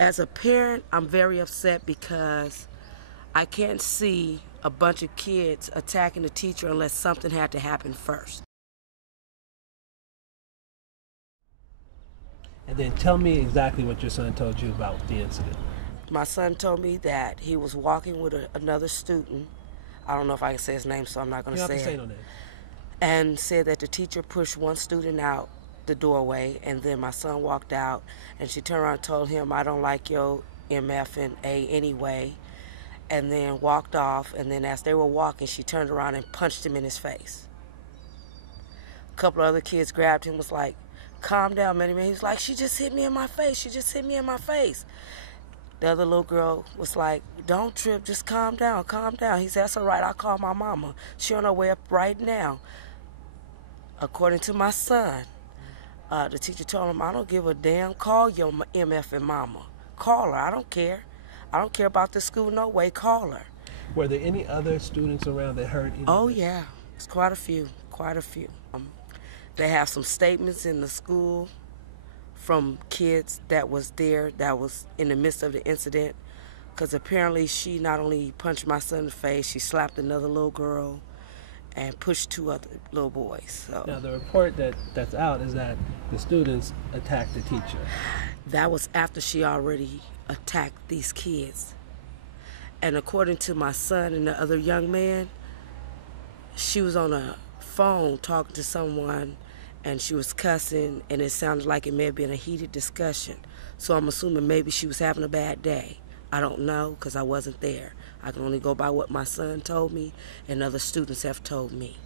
As a parent, I'm very upset because I can't see a bunch of kids attacking the teacher unless something had to happen first. And then tell me exactly what your son told you about the incident. My son told me that he was walking with another student. I don't know if I can say his name, so I'm not going to say it. You don't have to say no names. And said that the teacher pushed one student out the doorway, and then my son walked out, and she turned around and told him, "I don't like your MF and A anyway," and then walked off. And then as they were walking, she turned around and punched him in his face. A couple of other kids grabbed him, was like, "Calm down, man." He was like, "She just hit me in my face. She just hit me in my face." The other little girl was like, "Don't trip, just calm down, calm down." He said, "That's all right, I'll call my mama. She on her way up right now." According to my son, the teacher told him, "I don't give a damn. Call your MF and mama. Call her. I don't care. I don't care about the school no way. Call her." Were there any other students around that heard anything? Oh, yeah. It's quite a few, quite a few. They have some statements in the school from kids that was there, that was in the midst of the incident, because apparently she not only punched my son in the face, she slapped another little girl and pushed two other little boys. So now the report that's out is that the students attacked the teacher. That was after she already attacked these kids. And according to my son and the other young man, she was on a phone talking to someone, and she was cussing, and it sounded like it may have been a heated discussion. So I'm assuming maybe she was having a bad day. I don't know, because I wasn't there. I can only go by what my son told me and other students have told me.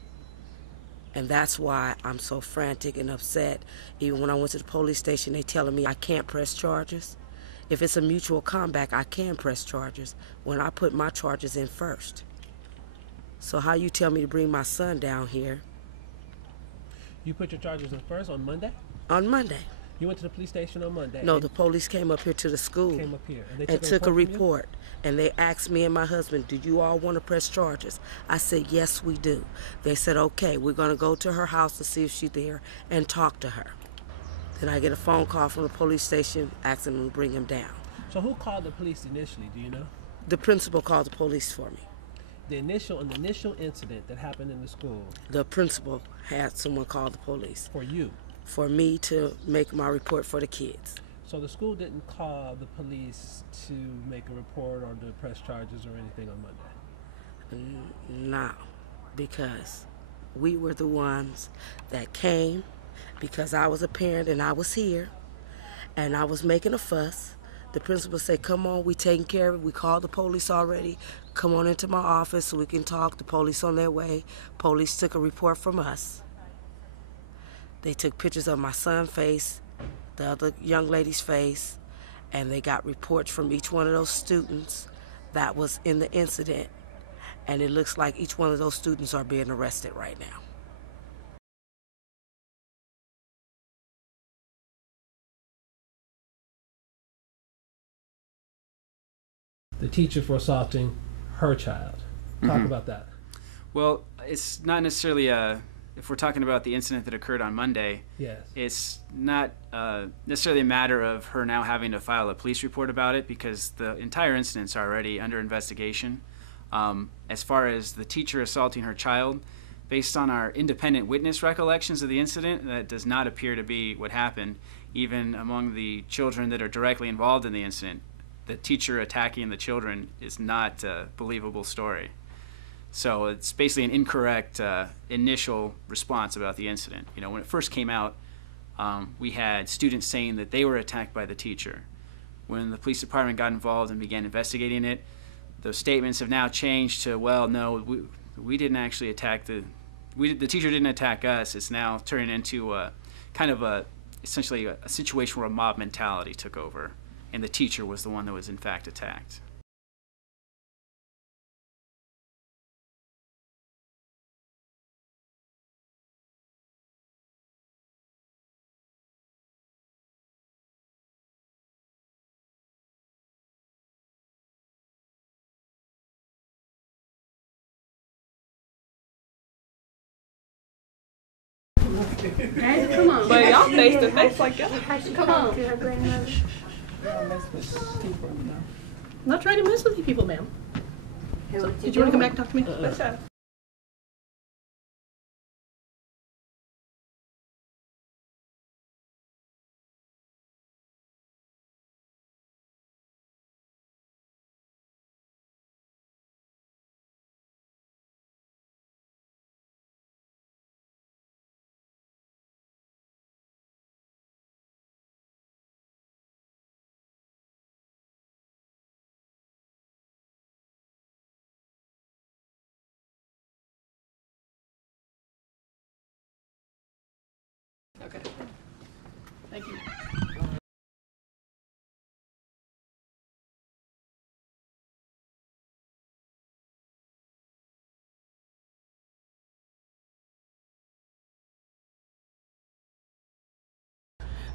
And that's why I'm so frantic and upset. Even when I went to the police station, they telling me I can't press charges. If it's a mutual combat, I can press charges when I put my charges in first. So how you tell me to bring my son down here? You put your charges in first on Monday? On Monday. You went to the police station on Monday? No, the police came up here to the school. Came up here and they took a report. And they asked me and my husband, "Do you all want to press charges?" I said, "Yes, we do." They said, "Okay, we're going to go to her house to see if she's there and talk to her." Then I get a phone call from the police station asking them to bring him down. So who called the police initially, do you know? The principal called the police for me. The initial incident that happened in the school. The principal had someone call the police. For you? For me to make my report for the kids. So the school didn't call the police to make a report or to press charges or anything on Monday? No, because we were the ones that came because I was a parent and I was here and I was making a fuss. The principal said, "Come on, we taking care of it. We called the police already. Come on into my office so we can talk." The police on their way. Police took a report from us. They took pictures of my son's face, the other young lady's face, and they got reports from each one of those students that was in the incident. And it looks like each one of those students are being arrested right now. The teacher for assaulting her child. Talk about that. Well, it's not necessarily if we're talking about the incident that occurred on Monday, yes, it's not necessarily a matter of her now having to file a police report about it, because the entire incident's already under investigation. As far as the teacher assaulting her child, based on our independent witness recollections of the incident, that does not appear to be what happened, even among the children that are directly involved in the incident. The teacher attacking the children is not a believable story. So it's basically an incorrect initial response about the incident. You know, when it first came out, we had students saying that they were attacked by the teacher. When the police department got involved and began investigating it, those statements have now changed to, well, no, we didn't actually attack the teacher didn't attack us. It's now turning into essentially a situation where a mob mentality took over, and the teacher was the one that was in fact attacked. Hey, come on. But y'all face to face like y'all. Come on. To her grandmother. Don't mess with people, you know. I'm not trying to mess with you people, ma'am. So, did you want to come back and talk to me? Let's have. Okay. Thank you.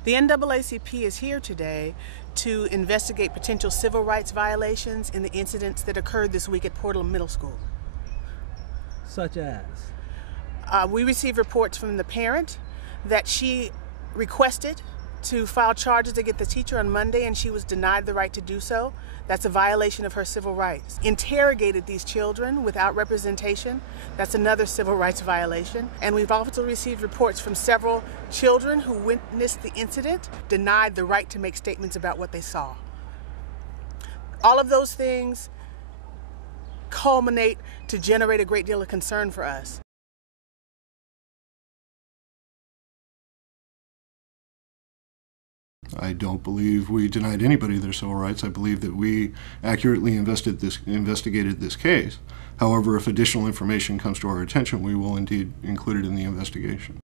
The NAACP is here today to investigate potential civil rights violations in the incidents that occurred this week at Portola Middle School. Such as? We received reports from the parent that she requested to file charges against the teacher on Monday and she was denied the right to do so. That's a violation of her civil rights. Interrogated these children without representation. That's another civil rights violation. And we've also received reports from several children who witnessed the incident, denied the right to make statements about what they saw. All of those things culminate to generate a great deal of concern for us. I don't believe we denied anybody their civil rights. I believe that we accurately investigated this case. However, if additional information comes to our attention, we will indeed include it in the investigation.